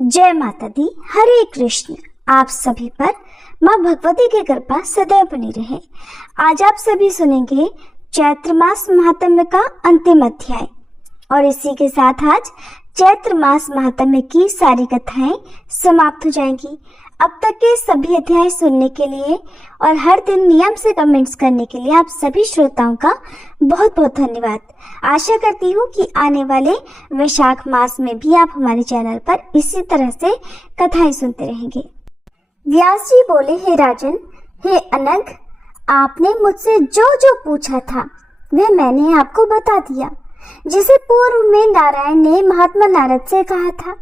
जय माता दी। हरे कृष्ण। आप सभी पर माँ भगवती की कृपा सदैव बनी रहे। आज आप सभी सुनेंगे चैत्र मास महात्म्य का अंतिम अध्याय और इसी के साथ आज चैत्र मास महात्म्य की सारी कथाएं समाप्त हो जाएंगी। अब तक के सभी अध्याय सुनने के लिए और हर दिन नियम से कमेंट्स करने के लिए आप सभी श्रोताओं का बहुत बहुत धन्यवाद। आशा करती हूँ कि आने वाले वैशाख मास में भी आप हमारे चैनल पर इसी तरह से कथाएं सुनते रहेंगे। व्यास जी बोले, हे राजन, हे अनघ, आपने मुझसे जो जो पूछा था वह मैंने आपको बता दिया। जिसे पूर्व में नारायण ने महात्मा नारद से कहा था।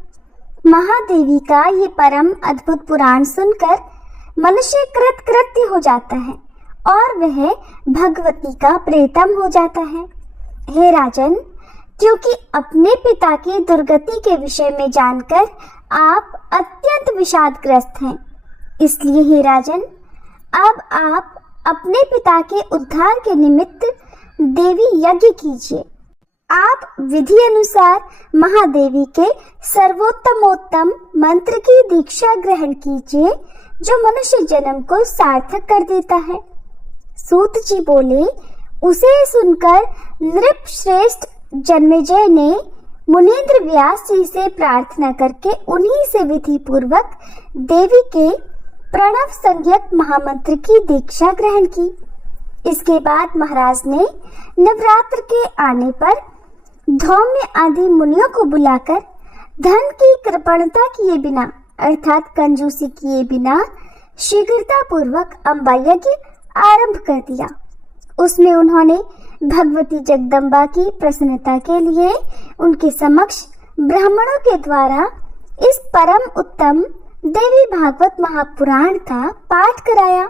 महादेवी का ये परम अद्भुत पुराण सुनकर मनुष्य कृतकृत्य हो जाता है और वह भगवती का प्रेतम हो जाता है। हे राजन, क्योंकि अपने पिता की दुर्गति के विषय में जानकर आप अत्यंत विषादग्रस्त हैं, इसलिए हे राजन, अब आप अपने पिता के उद्धार के निमित्त देवी यज्ञ कीजिए। आप विधि अनुसार महादेवी के सर्वोत्तमोत्तम मंत्र की दीक्षा ग्रहण कीजिए, जो मनुष्य जन्म को सार्थक कर देता है। सूत जी बोले, उसे सुनकर नृप श्रेष्ठ जन्मेजय ने मुनीन्द्र व्यास जी से प्रार्थना करके उन्हीं से विधि पूर्वक देवी के प्रणव संज्ञक महामंत्र की दीक्षा ग्रहण की। इसके बाद महाराज ने नवरात्र के आने पर धौम्य आदि मुनियों को बुलाकर धन की कृपणता किए बिना अर्थात कंजूसी किए बिना शीघ्रता पूर्वक अम्बा यज्ञ आरंभ कर दिया। उसमें उन्होंने भगवती जगदम्बा की प्रसन्नता के लिए उनके समक्ष ब्राह्मणों के द्वारा इस परम उत्तम देवी भागवत महापुराण का पाठ कराया।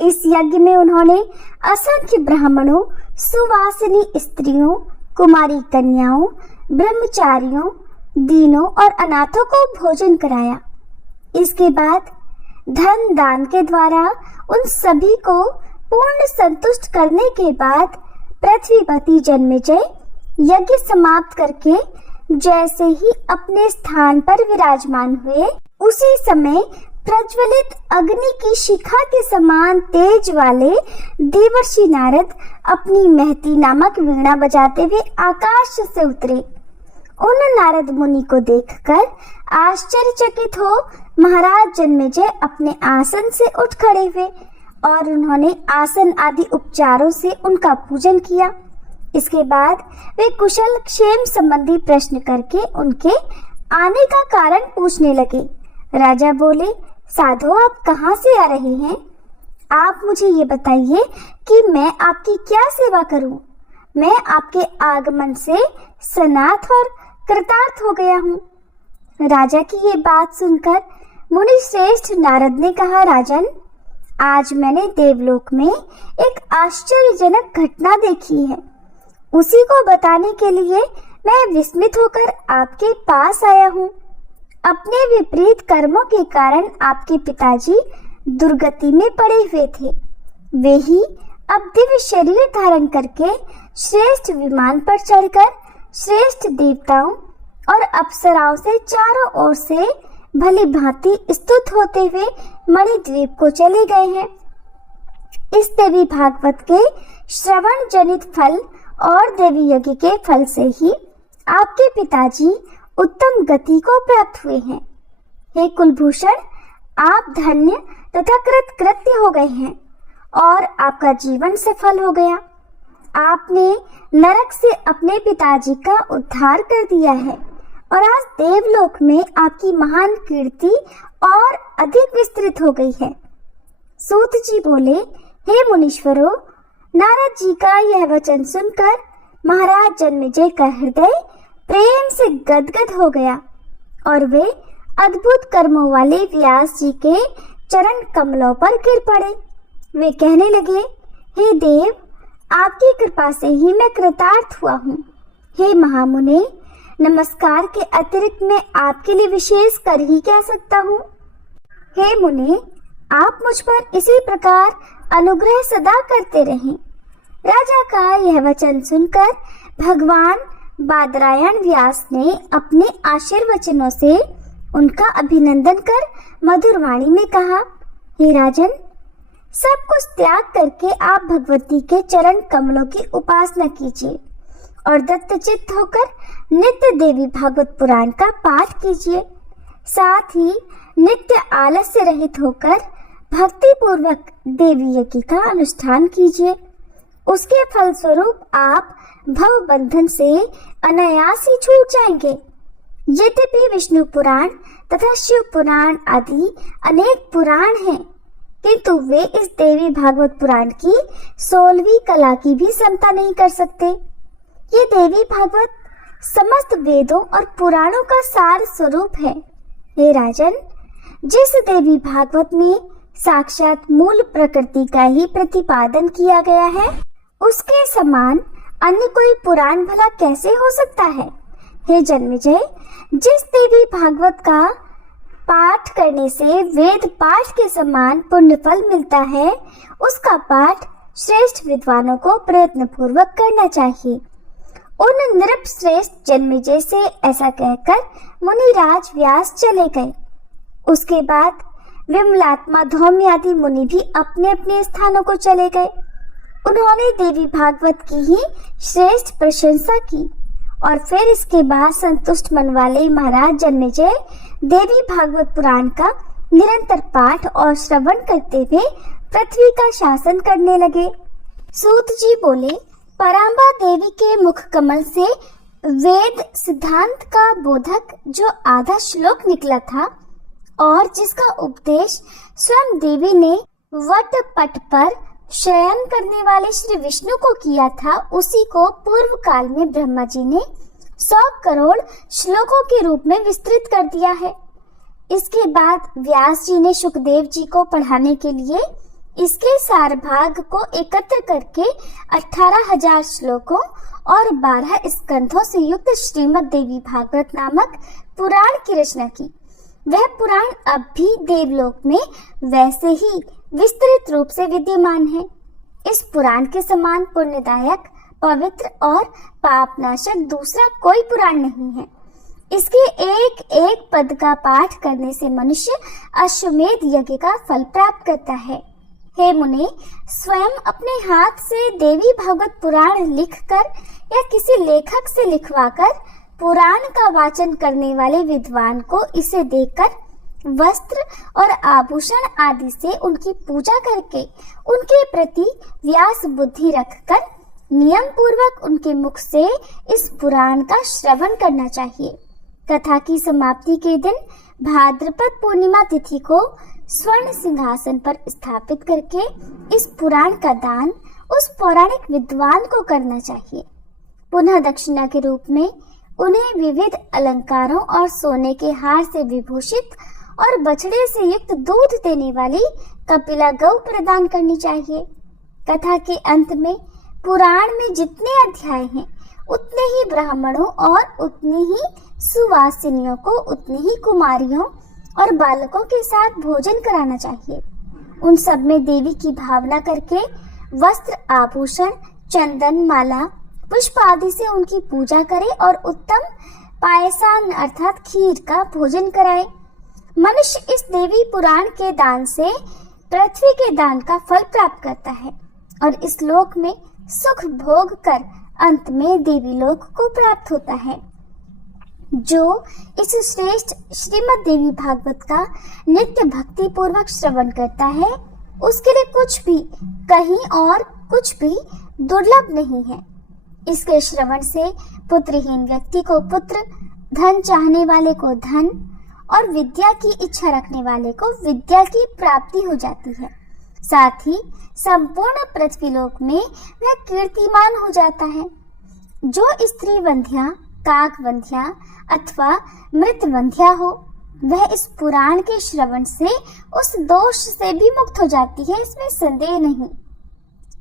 इस यज्ञ में उन्होंने असंख्य ब्राह्मणों, सुवासिनी स्त्रियों, कुमारी कन्याओं, ब्रह्मचारियों, दीनों और अनाथों को भोजन कराया। इसके बाद धन दान के द्वारा उन सभी को पूर्ण संतुष्ट करने के बाद पृथ्वीपति जन्मेजय यज्ञ समाप्त करके जैसे ही अपने स्थान पर विराजमान हुए, उसी समय प्रज्वलित अग्नि की शिखा के समान तेज वाले देवर्षि नारद अपनी महती नामक वीणा बजाते हुए आकाश से उतरे। उन नारद मुनि को देखकर आश्चर्यचकित हो महाराज जन्मेजय अपने आसन से उठ खड़े हुए और उन्होंने आसन आदि उपचारों से उनका पूजन किया। इसके बाद वे कुशल क्षेम संबंधी प्रश्न करके उनके आने का कारण पूछने लगे। राजा बोले, साधु, आप कहाँ से आ रहे हैं? आप मुझे ये बताइए कि मैं आपकी क्या सेवा करूं? मैं आपके आगमन से सनाथ और कृतार्थ हो गया हूँ। राजा की ये बात सुनकर मुनि श्रेष्ठ नारद ने कहा, राजन, आज मैंने देवलोक में एक आश्चर्यजनक घटना देखी है। उसी को बताने के लिए मैं विस्मित होकर आपके पास आया हूँ। अपने विपरीत कर्मों के कारण आपके पिताजी दुर्गति में पड़े हुए थे। वे ही अब दिव्य शरीर धारण करके श्रेष्ठ विमान पर चढ़कर श्रेष्ठ देवताओं और अप्सराओं से चारों ओर से भली भांति स्तुत होते हुए मणिद्वीप को चले गए हैं। इस देवी भागवत के श्रवण जनित फल और देवी यज्ञ के फल से ही आपके पिताजी उत्तम गति को प्राप्त हुए हैं। हे कुलभूषण, आप धन्य तथा कृतकृत्य हो गए हैं और आपका जीवन सफल हो गया। आपने नरक से अपने पिताजी का उद्धार कर दिया है और आज देवलोक में आपकी महान कीर्ति और अधिक विस्तृत हो गई है। सूत जी बोले, हे मुनीश्वरों, नारद जी का यह वचन सुनकर महाराज जन्मेजय का हृदय प्रेम से गदगद हो गया और वे अद्भुत कर्मों वाले व्यास जी के चरण कमलों पर गिर पड़े। वे कहने लगे, हे देव, आपकी कृपा से ही मैं कृतार्थ हुआ हूँ। हे महामुने, नमस्कार के अतिरिक्त मैं आपके लिए विशेष कर ही क्या सकता हूँ। हे मुने, आप मुझ पर इसी प्रकार अनुग्रह सदा करते रहें। राजा का यह वचन सुनकर भगवान बादरायण व्यास ने अपने आशीर्वचनों से उनका अभिनंदन कर मधुर वाणी में कहा, हे राजन, सब कुछ त्याग करके आप भगवती के चरण कमलों की उपासना कीजिए और दत्तचित्त होकर नित्य देवी भागवत पुराण का पाठ कीजिए। साथ ही नित्य आलस्य रहित होकर भक्ति पूर्वक देवी यज्ञ का अनुष्ठान कीजिए। उसके फलस्वरूप आप भव बंधन से अनायास ही छूट जाएंगे। यद्यपि विष्णु पुराण तथा शिव पुराण आदि अनेक पुराण हैं, किंतु वे इस देवी भागवत पुराण की 16वीं कला की भी समता नहीं कर सकते। ये देवी भागवत समस्त वेदों और पुराणों का सार स्वरूप है। हे राजन, जिस देवी भागवत में साक्षात मूल प्रकृति का ही प्रतिपादन किया गया है, उसके समान अन्य कोई पुराण भला कैसे हो सकता है। हे जन्मेजय, जिस देवी भागवत का पाठ करने से वेद पाठ के समान पुण्य फल मिलता है, उसका पाठ श्रेष्ठ विद्वानों को प्रयत्न पूर्वक करना चाहिए। उन नृप श्रेष्ठ जन्मेजय से ऐसा कहकर मुनिराज व्यास चले गए। उसके बाद विमलात्मा धौम्य आदि मुनि भी अपने अपने स्थानों को चले गए। उन्होंने देवी भागवत की ही श्रेष्ठ प्रशंसा की और फिर इसके बाद संतुष्ट मन वाले महाराज जन्मेजय देवी भागवत पुराण का निरंतर पाठ और श्रवण करते हुए पृथ्वी का शासन करने लगे। सूत जी बोले, परांबा देवी के मुख कमल से वेद सिद्धांत का बोधक जो आधा श्लोक निकला था और जिसका उपदेश स्वयं देवी ने वट पट पर शयन करने वाले श्री विष्णु को किया था, उसी को पूर्व काल में ब्रह्मा जी ने 100 करोड़ श्लोकों के रूप में विस्तृत कर दिया है। इसके बाद व्यास जी ने सुखदेव जी को पढ़ाने के लिए इसके सार भाग को एकत्र करके 18,000 श्लोकों और 12 स्कंधों से युक्त श्रीमद् देवी भागवत नामक पुराण की रचना की। वह पुराण अब भी देवलोक में वैसे ही विस्तृत रूप से विद्यमान है। इस पुराण के समान पुण्यदायक, पवित्र और पापनाशक दूसरा कोई पुराण नहीं है। इसके एक एक पद का पाठ करने से मनुष्य अश्वमेध यज्ञ का फल प्राप्त करता है। हे मुने, स्वयं अपने हाथ से देवी भागवत पुराण लिखकर या किसी लेखक से लिखवाकर पुराण का वाचन करने वाले विद्वान को इसे देकर वस्त्र और आभूषण आदि से उनकी पूजा करके उनके प्रति व्यास बुद्धि रखकर नियम पूर्वक उनके मुख से इस पुराण का श्रवण करना चाहिए। कथा की समाप्ति के दिन भाद्रपद पूर्णिमा तिथि को स्वर्ण सिंहासन पर स्थापित करके इस पुराण का दान उस पौराणिक विद्वान को करना चाहिए। पुनः दक्षिणा के रूप में उन्हें विविध अलंकारों और सोने के हार से विभूषित और बछड़े से युक्त दूध देने वाली कपिला गौ प्रदान करनी चाहिए। कथा के अंत में पुराण में जितने अध्याय हैं, उतने ही ब्राह्मणों और उतनी ही सुवासिनियों को उतनी ही कुमारियों और बालकों के साथ भोजन कराना चाहिए। उन सब में देवी की भावना करके वस्त्र, आभूषण, चंदन, माला, पुष्प आदि से उनकी पूजा करे और उत्तम पायसान अर्थात खीर का भोजन कराए। मनुष्य इस देवी पुराण के दान से पृथ्वी के दान का फल प्राप्त करता है और इस लोक में सुख भोग कर अंत में देवी लोक को प्राप्त होता है। जो इस श्रेष्ठ श्रीमद् देवी भागवत का नित्य भक्ति पूर्वक श्रवण करता है, उसके लिए कुछ भी, कहीं और कुछ भी दुर्लभ नहीं है। इसके श्रवण से पुत्रहीन व्यक्ति को पुत्र, धन चाहने वाले को धन और विद्या की इच्छा रखने वाले को विद्या की प्राप्ति हो जाती है। साथ ही संपूर्ण पृथ्वीलोक में वह कीर्तिमान हो जाता है। जो स्त्री वंध्या, काक वंध्या अथवा मृत वंध्या हो, वह इस पुराण के श्रवण से उस दोष से भी मुक्त हो जाती है, इसमें संदेह नहीं।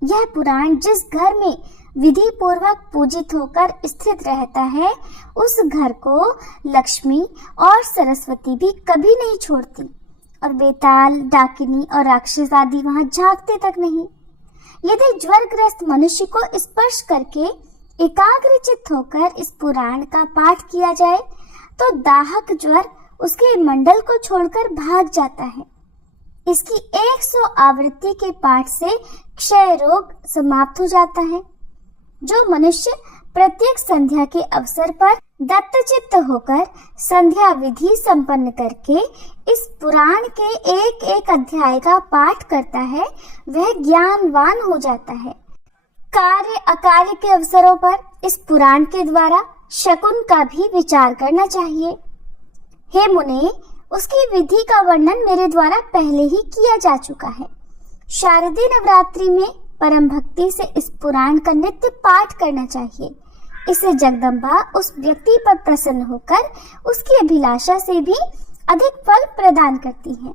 यह पुराण जिस घर में विधि पूर्वक पूजित होकर स्थित रहता है, उस घर को लक्ष्मी और सरस्वती भी कभी नहीं छोड़ती और बेताल, डाकिनी और राक्षस आदि वहां झांकते तक नहीं। यदि ज्वरग्रस्त मनुष्य को स्पर्श करके एकाग्रचित्त होकर इस पुराण का पाठ किया जाए तो दाहक ज्वर उसके मंडल को छोड़कर भाग जाता है। इसकी 100 आवृत्ति के पाठ से क्षय रोग समाप्त हो जाता है। जो मनुष्य प्रत्येक संध्या के अवसर पर दत्तचित्त होकर संध्या विधि संपन्न करके इस पुराण के एक एक अध्याय का पाठ करता है, वह ज्ञानवान हो जाता है। कार्य अकार्य के अवसरों पर इस पुराण के द्वारा शकुन का भी विचार करना चाहिए। हे मुने, उसकी विधि का वर्णन मेरे द्वारा पहले ही किया जा चुका है। शारदीय नवरात्रि में परम भक्ति से इस पुराण का नित्य पाठ करना चाहिए। इससे जगदम्बा उस व्यक्ति पर प्रसन्न होकर उसकी अभिलाषा से भी अधिक फल प्रदान करती है।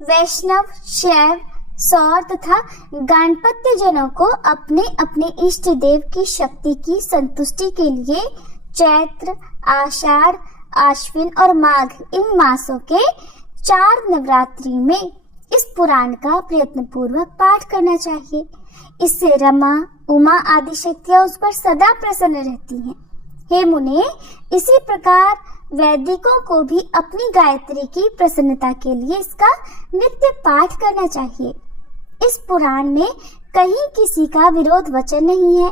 वैष्णव, शैव, सौर तथा गणपत्य जनों को अपने अपने इष्ट देव की शक्ति की संतुष्टि के लिए चैत्र, आषाढ़, आश्विन और माघ इन मासों के 4 नवरात्रि में इस पुराण का प्रयत्न पूर्वक पाठ करना चाहिए। इससे रमा, उमा आदि शक्तियां उस पर सदा प्रसन्न रहती हैं। हे मुने, इसी प्रकार वैदिकों को भी अपनी गायत्री की प्रसन्नता के लिए इसका नित्य पाठ करना चाहिए। इस पुराण में कहीं किसी का विरोध वचन नहीं है।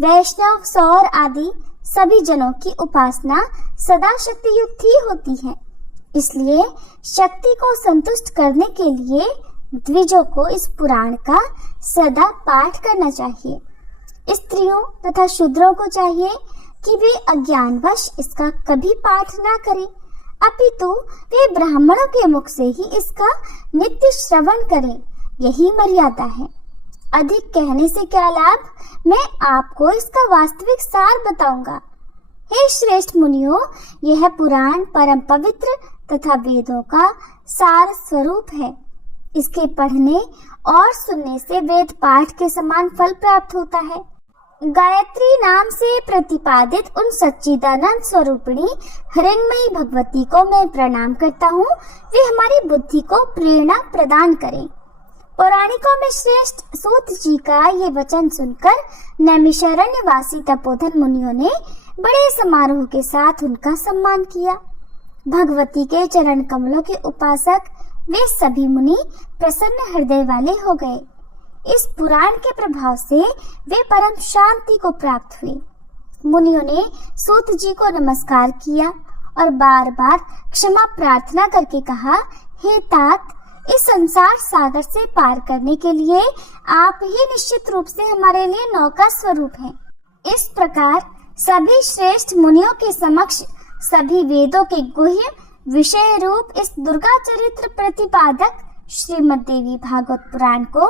वैष्णव, सौर आदि सभी जनों की उपासना सदा शक्ति युक्त ही होती है। इसलिए शक्ति को संतुष्ट करने के लिए द्विजों को इस पुराण का सदा पाठ करना चाहिए। स्त्रियों तथा शूद्रों को चाहिए कि वे अज्ञानवश इसका कभी पाठ ना करें, अपितु वे ब्राह्मणों के मुख से ही इसका नित्य श्रवण करें। यही मर्यादा है। अधिक कहने से क्या लाभ, मैं आपको इसका वास्तविक सार बताऊंगा। हे श्रेष्ठ मुनियों, यह पुराण परम पवित्र तथा वेदों का सार स्वरूप है। इसके पढ़ने और सुनने से वेद पाठ के समान फल प्राप्त होता है। गायत्री नाम से प्रतिपादित उन सच्चिदानंद स्वरूपिणी हिरण्मयी भगवती को मैं प्रणाम करता हूँ। वे हमारी बुद्धि को प्रेरणा प्रदान करें। पौराणिकों में श्रेष्ठ सूत जी का ये वचन सुनकर नैमिषारण्यवासी तपोधन मुनियों ने बड़े समारोह के साथ उनका सम्मान किया। भगवती के चरण कमलों के उपासक वे सभी मुनि प्रसन्न हृदय वाले हो गए। इस पुराण के प्रभाव से वे परम शांति को प्राप्त हुए। मुनियों ने सूत जी को नमस्कार किया और बार बार क्षमा प्रार्थना करके कहा, हे तात, इस संसार सागर से पार करने के लिए आप ही निश्चित रूप से हमारे लिए नौका स्वरूप हैं। इस प्रकार सभी श्रेष्ठ मुनियों के समक्ष सभी वेदों के गुह्य विषय रूप इस दुर्गा चरित्र प्रतिपादक श्रीमद् देवी भागवत पुराण को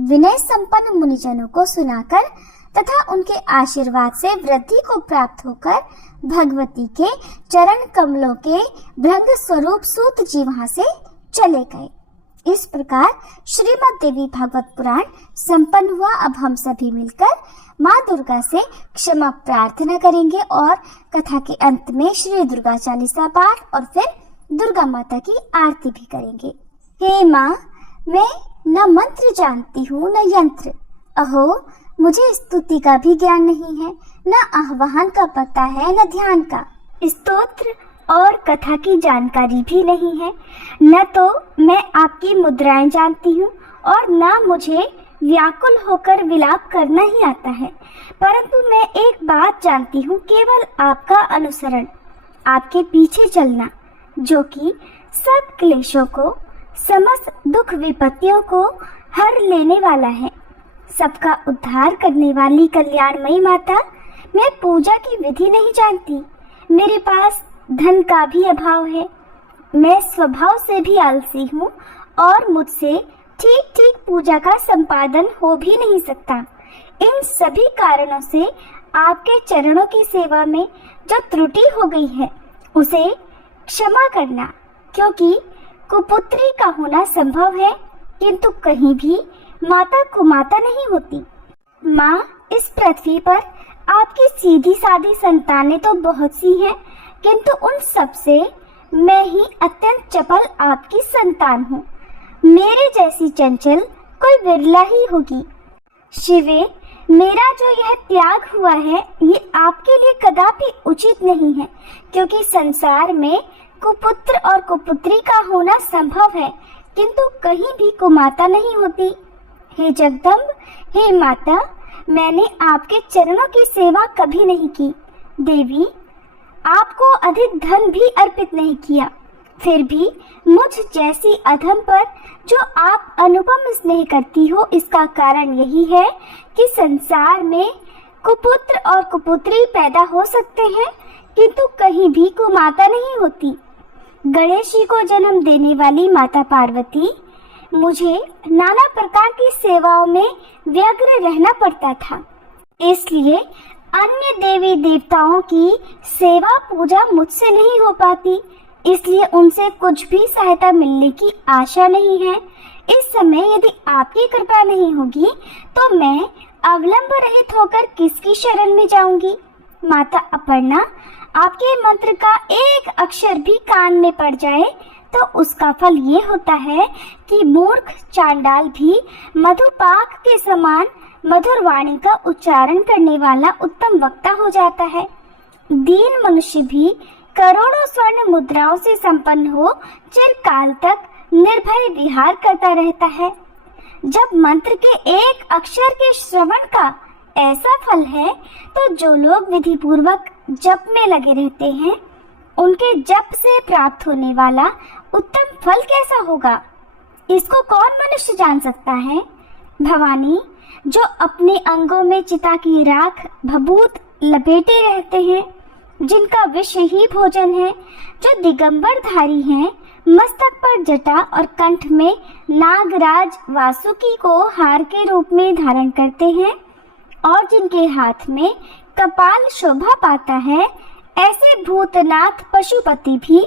विनय संपन्न मुनिजनों को सुनाकर तथा उनके आशीर्वाद से वृद्धि को प्राप्त होकर भगवती के चरण कमलों के भृंग स्वरूप सूत जी वहां से चले गए। इस प्रकार श्रीमद् देवी भागवत पुराण संपन्न हुआ। अब हम सभी मिलकर माँ दुर्गा से क्षमा प्रार्थना करेंगे और कथा के अंत में श्री दुर्गा चालीसा पाठ और फिर दुर्गा माता की आरती भी करेंगे। हे माँ, मैं न मंत्र जानती हूँ न यंत्र। अहो, मुझे स्तुति का भी ज्ञान नहीं है, न आह्वान का पता है न ध्यान का। स्तोत्र और कथा की जानकारी भी नहीं है। न तो मैं आपकी मुद्राएं जानती हूँ और न मुझे व्याकुल होकर विलाप करना ही आता है, परंतु मैं एक बात जानती हूँ, केवल आपका अनुसरण, आपके पीछे चलना, जो कि सब क्लेशों को, समस्त दुख विपत्तियों को हर लेने वाला है, सबका उद्धार करने वाली कल्याणमयी माता। मैं पूजा की विधि नहीं जानती, मेरे पास धन का भी अभाव है, मैं स्वभाव से भी आलसी हूँ और मुझसे ठीक ठीक पूजा का संपादन हो भी नहीं सकता। इन सभी कारणों से आपके चरणों की सेवा में जो त्रुटि हो गई है उसे क्षमा करना, क्योंकि कुपुत्री का होना संभव है किंतु कहीं भी माता कुमाता नहीं होती। माँ, इस पृथ्वी पर आपकी सीधी सादी संतानें तो बहुत सी हैं, किंतु उन सब से मैं ही अत्यंत चपल आपकी संतान हूँ। मेरे जैसी चंचल कोई विरला ही होगी। शिवे, मेरा जो यह त्याग हुआ है ये आपके लिए कदापि उचित नहीं है, क्योंकि संसार में कुपुत्र और कुपुत्री का होना संभव है, किंतु कहीं भी कुमाता नहीं होती। हे जगदम्ब, हे माता, मैंने आपके चरणों की सेवा कभी नहीं की। देवी, आपको अधिक धन भी अर्पित नहीं किया, फिर भी मुझ जैसी अधम पर जो आप अनुपम स्नेह करती हो, इसका कारण यही है कि संसार में कुपुत्र और कुपुत्री पैदा हो सकते हैं, किंतु कहीं भी कुमाता नहीं होती। गणेश जी को जन्म देने वाली माता पार्वती, मुझे नाना प्रकार की सेवाओं में व्यग्र रहना पड़ता था, इसलिए अन्य देवी देवताओं की सेवा पूजा मुझसे नहीं हो पाती, इसलिए उनसे कुछ भी सहायता मिलने की आशा नहीं है। इस समय यदि आपकी कृपा नहीं होगी तो मैं अवलंब रहित होकर किसकी शरण में जाऊंगी। माता अपर्णा, आपके मंत्र का एक अक्षर भी कान में पड़ जाए तो उसका फल ये होता है कि मूर्ख चांडाल भी मधुपाक के समान मधुर वाणी का उच्चारण करने वाला उत्तम वक्ता हो जाता है। दीन मनुष्य भी करोड़ों स्वर्ण मुद्राओं से संपन्न हो चिरकाल तक निर्भय विहार करता रहता है। जब मंत्र के एक अक्षर के श्रवण का ऐसा फल है, तो जो लोग विधि पूर्वक जप में लगे रहते हैं, उनके जप से प्राप्त होने वाला उत्तम फल कैसा होगा, इसको कौन मनुष्य जान सकता है। भवानी, जो अपने अंगों में चिता की राख भभूत लपेटे रहते हैं, जिनका विष ही भोजन है, जो दिगंबर धारी हैं, मस्तक पर जटा और कंठ में नागराज वासुकी को हार के रूप में धारण करते हैं और जिनके हाथ में कपाल शोभा पाता है, ऐसे भूतनाथ पशुपति भी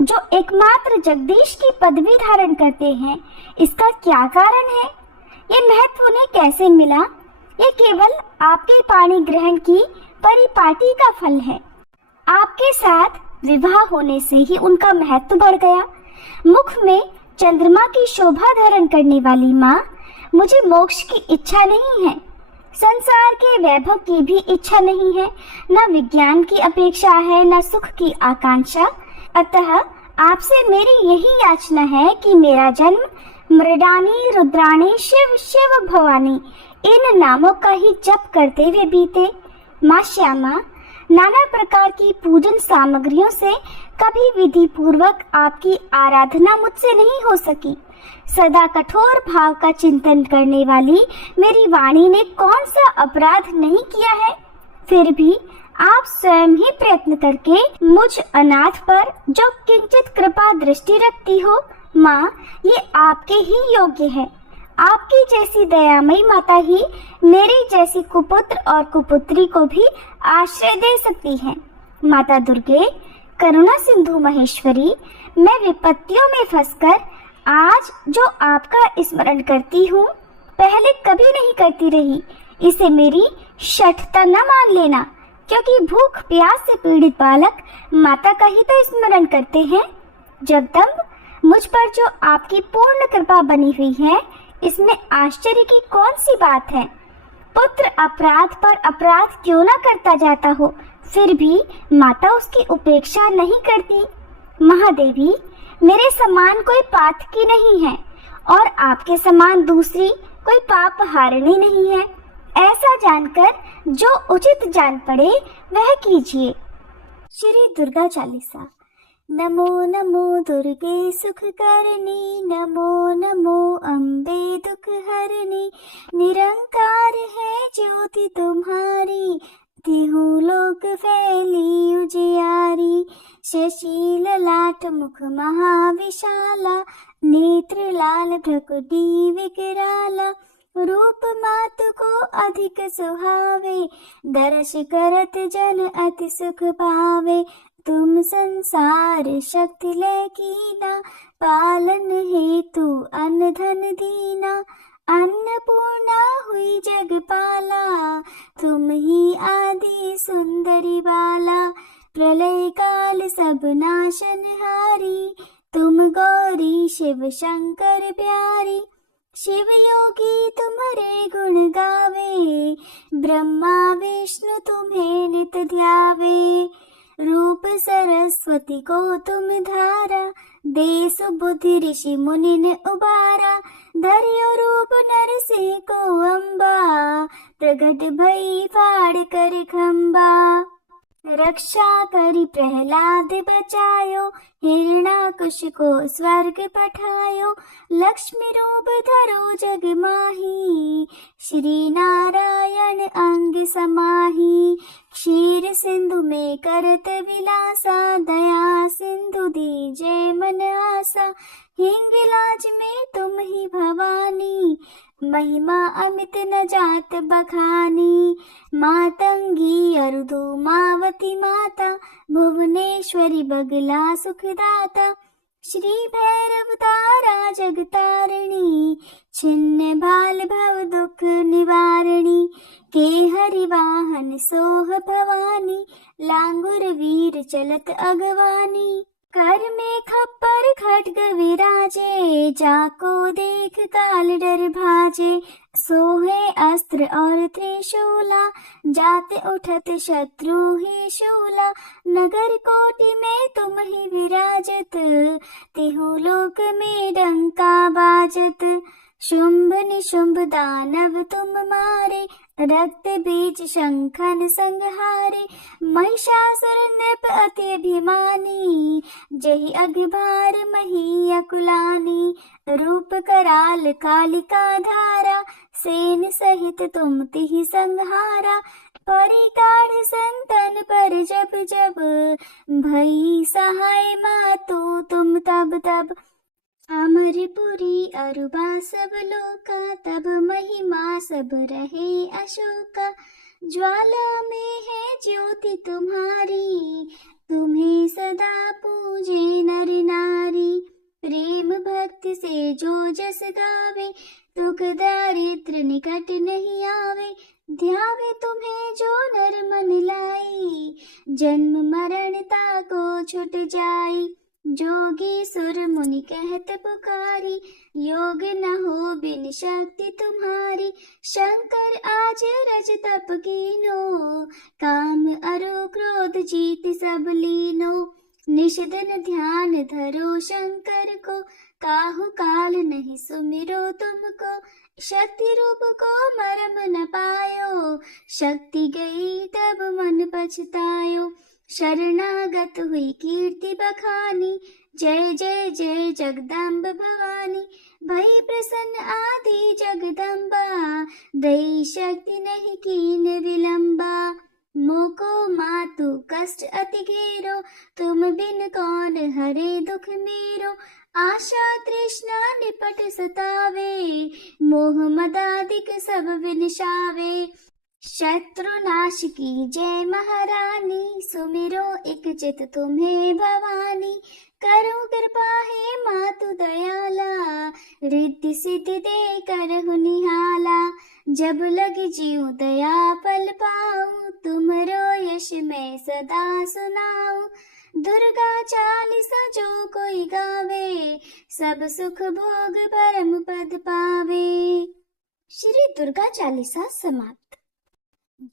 जो एकमात्र जगदीश की पदवी धारण करते हैं, इसका क्या कारण है? ये महत्व उन्हें कैसे मिला? ये केवल आपके पाणी ग्रहण की परिपाटी का फल है। आपके साथ विवाह होने से ही उनका महत्व बढ़ गया। मुख में चंद्रमा की शोभा धारण करने वाली माँ, मुझे मोक्ष की इच्छा नहीं है, संसार के वैभव की भी इच्छा नहीं है, न विज्ञान की अपेक्षा है, न सुख की आकांक्षा। अतः आपसे मेरी यही याचना है कि मेरा जन्म मृडानी रुद्राणी शिव शिव भवानी इन नामों का ही जप करते हुए बीते। माँ श्यामा, नाना प्रकार की पूजन सामग्रियों से कभी विधि पूर्वक आपकी आराधना मुझसे नहीं हो सकी। सदा कठोर भाव का चिंतन करने वाली मेरी वाणी ने कौन सा अपराध नहीं किया है, फिर भी आप स्वयं ही प्रयत्न करके मुझ अनाथ पर जो किंचित कृपा दृष्टि रखती हो, माँ, ये आपके ही योग्य है। आपकी जैसी दयामयी माता ही मेरी जैसी कुपुत्र और कुपुत्री को भी आश्रय दे सकती है। माता दुर्गे, करुणा सिंधु महेश्वरी, मैं विपत्तियों में फंसकर आज जो आपका स्मरण करती हूँ, पहले कभी नहीं करती रही। इसे मेरी शठता न मान लेना, क्योंकि भूख प्यास से पीड़ित बालक माता का ही तो स्मरण करते हैं। जगदम्ब, मुझ पर जो आपकी पूर्ण कृपा बनी हुई है, इसमें आश्चर्य की कौन सी बात है। पुत्र अपराध पर अपराध क्यों न करता जाता हो, फिर भी माता उसकी उपेक्षा नहीं करती। महादेवी, मेरे समान कोई पातकी नहीं है और आपके समान दूसरी कोई पाप हारिणी नहीं है। ऐसा जानकर जो उचित जान पड़े वह कीजिए। श्री दुर्गा चालीसा। नमो नमो दुर्गे सुख करनी, नमो नमो अम्बे दुख हरनी, निरंकार है ज्योति तुम्हारी, तिहु लोक फैली उजियारी। शशि ललाट मुख महाविशाला, नेत्र लाल भ्रकुटी विकराला, रूप मातु को अधिक सुहावे, दर्श करत जन अति सुख पावे। तुम संसार शक्ति ले कीना, पालन हेतु अन्न धन दीना, अन्नपूर्णा हुई जगपाला, तुम ही आदि सुंदरी बाला। प्रलय काल सब नाशनहारी, तुम गौरी शिव शंकर प्यारी, शिव योगी तुम्हारे गुण गावे, ब्रह्मा विष्णु तुम्हें नित ध्यावे। रूप सरस्वती को तुम धारा, दे सुबुद्धि ऋषि मुनि ने उबारा। धर्यो रूप नरसिंह को अम्बा, प्रगट भई फाड़ कर खंबा। रक्षा करी प्रहलाद बचायो, हिरणाकुश को स्वर्ग पठायो। लक्ष्मी रूप धरो जग माही, श्री नारायण अंग समाही। क्षीर सिंधु में करत विलासा, दया सिंधु दीजे मन आसा। हिंगलाज में तुम ही भवानी, महिमा अमित न जात बखानी। मातंगी अरुधु मावती माता, भुवनेश्वरी बगला सुखदाता। श्री भैरव तारा जगतारिणी, छिन्न भाल भव दुख निवारणी। के हरि वाहन सोह भवानी, लांगुर वीर चलत अगवानी। कर में खप्पर खड्ग विराजे, जाको देख काल डर भाजे। सोहे अस्त्र और त्रिशूला, जाते उठत शत्रु ही शूला। नगर कोटि में तुम ही विराजत, तिहु लोक में डंका बाजत। शुंभ निशुंभ दानव तुम मारे, रक्त बीज शंखन संहारे। महिषासुर नृप अति अभिमानी, जहि अघभार मही अकुलानी। रूप कराल कालिका धारा, सेन सहित तुम तिहि संहारा। परिकाढ़ संतन पर जब जब, भई सहाय मातु तुम तब तब। अमरपुरी अरुबा सब लोका, तब महिमा सब रहे अशोका। ज्वाला में है ज्योति तुम्हारी, तुम्हें सदा पूजे नर नारी। प्रेम भक्ति से जो जस गावे, दुख दारिद्र निकट नहीं आवे। ध्यावे तुम्हें जो नर मन लाई, जन्म मरणता को छुट जाई। जोगी सुर मुनि कहत पुकारी, योग न हो बिन शक्ति तुम्हारी। शंकर आज रज तप कीनो, काम अरु क्रोध जीत सब लीनो। निश दिन ध्यान धरो शंकर को, काहु काल नहीं सुमिरो तुमको। शक्ति रूप को मरम न पायो, शक्ति गई तब मन पछतायो। शरणागत हुई कीर्ति बखानी, जय जय जय जगदम्ब भवानी। भई प्रसन्न आदि जगदम्बा, दई शक्ति नहीं कीन विलंबा। मोको मातु कष्ट अति घेरो, तुम बिन कौन हरे दुख मेरो। आशा तृष्णा निपट सतावे, मोह मदादिक सब विनशावे। शत्रुनाश की जय महारानी, सुमिरो एक चित तुम्हें भवानी। करो कृपा है मातु दयाला, रिद्धि सिद्धि दे करहु निहाला। जब लग जीव दया पल पाऊं, तुमरो यश मैं सदा सुनाऊं। दुर्गा चालीसा जो कोई गावे, सब सुख भोग परम पद पावे। श्री दुर्गा चालीसा समाप्त।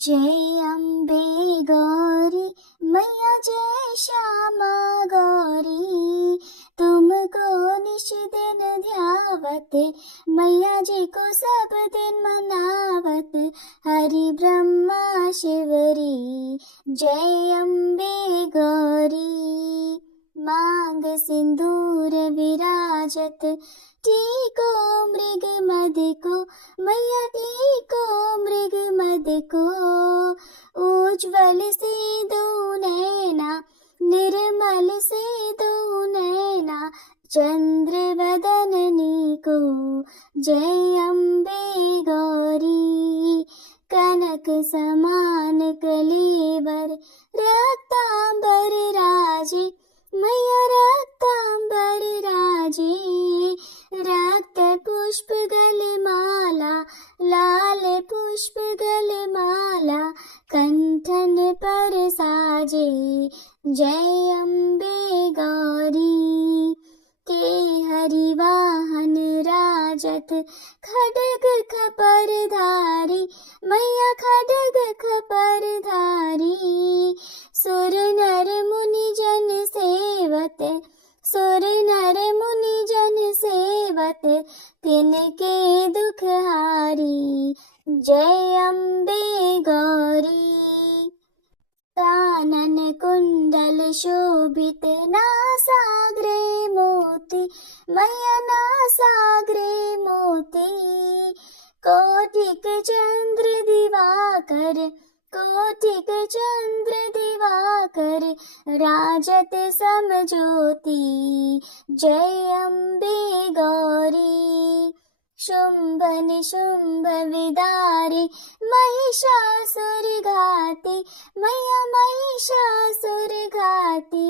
जय अम्बे गौरी मैया, जय श्यामा गौरी। तुमको निश दिन ध्यावत, मैया जी को सब दिन मनावत। हरि ब्रह्मा शिवरी, जय अम्बे गौरी। मांग सिंदूर विराजत, टीको मृग मद को, मैया टीको मृग मद को। उज्ज्वल सिंधु नैना, निर्मल सिंधु नैना। चंद्र वदननी को, जय अम्बे गौरी। कनक समान कलेवर, रक्तांबर राजे। मैया रक्तांबर राजे। रक्त पुष्प गलमाला, लाल पुष्प गलमाला। कंठन पर साजे, जय अम्बे गौरी। के हरि वाहन राज, विराजत खड्ग खपरधारी, मैया खड्ग खपरधारी। सुर नर मुनि जन सेवत, सुर नर मुनि जन सेवत, तिनके दुख हारी। जय अम्बे गौरी। कानन कुंडल शोभित, नासाग्रे मोती, मैया नासाग्रे मोती। कोटिक चंद्र दिवाकर, कोटिक चंद्र दिवाकर, राजत समज्योति। जय अम्बे गौरी। शुंभ निशुंभ विदारी, महिषासुर घाती, मैया महिषासुर घाती।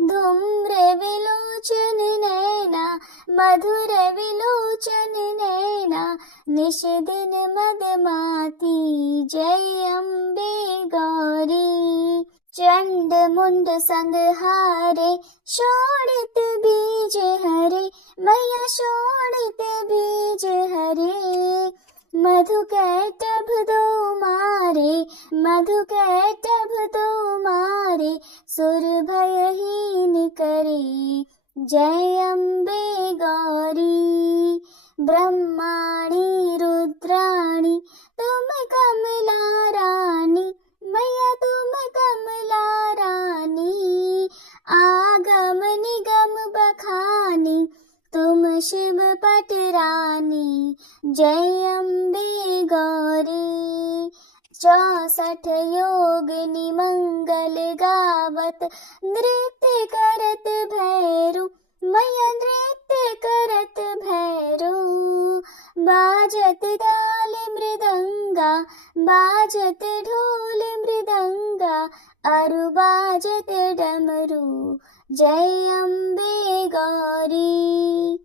धूम्र विलोचन नैना, मधुर विलोचन नैना, निश दिन मदमाती। जय अम्बे गौरी। चंड मुंड संहारे, शोणित बीज हरे, मैया शोणित बीज हरे। मधु कैटभ दो मारे, मधु कैटभ दो मारे, सुर भयहीन करे। जय अम्बे गौरी। ब्रह्माणी रुद्राणी, तुम कमला रानी, मैया तुम कमला रानी। आगम निगम बखानी, तुम शिव पट रानी। जय अम्बे गौरी। 64 योगिनी मंगल गावत, नृत्य करत भैरू, मैया नृत्य करत भैरू। बाजत ताल मृदंगा, बाजत ढोल मृदंगा, अरु बाजत डमरू। जय अम्बे गौरी।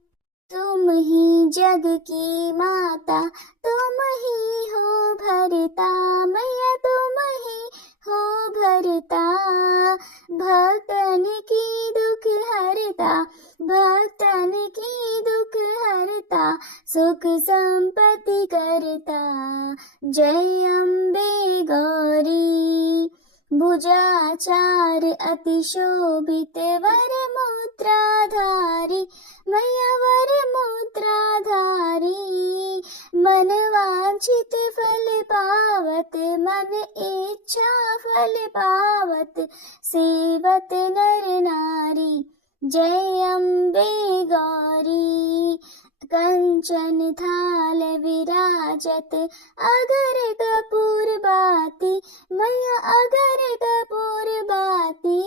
तुम ही जग की माता, तुम ही हो भरता, मैया तुम ही हो भरता। भक्तन की दुख हरता, भक्तन की दुख हरता, सुख संपत्ति करता। जय अम्बे गौरी। भुजाचार अति शोभित, वर मुद्राधारी, मैया वर मुद्राधारी। मन वांछित फल पावत, मन इच्छा फल पावत, सेवत नर नारी। जय अम्बे गौरी। कंचन थाल विराजत, अगर कपूर बाती, मैया अगर कपूर बाती।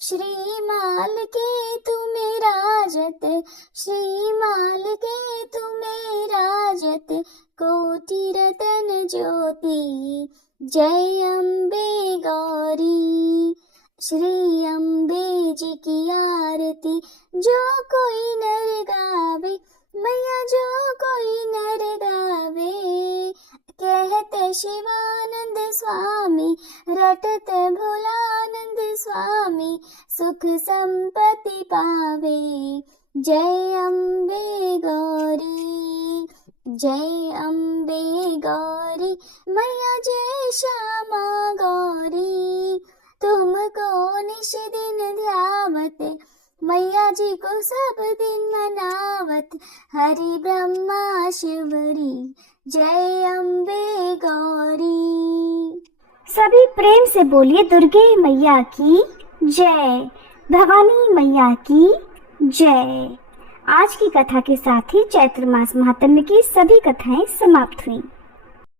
श्रीमाल के तुम्हें राजत, श्रीमाल के तुम्हें राजत, कोटि रतन ज्योति। जय अम्बे गौरी। श्री अम्बे जी की आरती जो कोई नर गावे, मैया जो कोई नर गावे। कहते शिवानंद स्वामी, रटत भोलानंद स्वामी, सुख संपत्ति पावे। जय अम्बे गौरी। जय अम्बे गौरी, मैया जय श्यामा गौरी। तुमको निश दिन ध्यावत, मैया जी को सब दिन मनावत, हरि ब्रह्मा शिवरी। जय अम्बे गौरी। सभी प्रेम से बोलिए दुर्गे मैया की जय, भवानी मैया की जय। आज की कथा के साथ ही चैत्र मास महात्म्य की सभी कथाएं समाप्त हुई।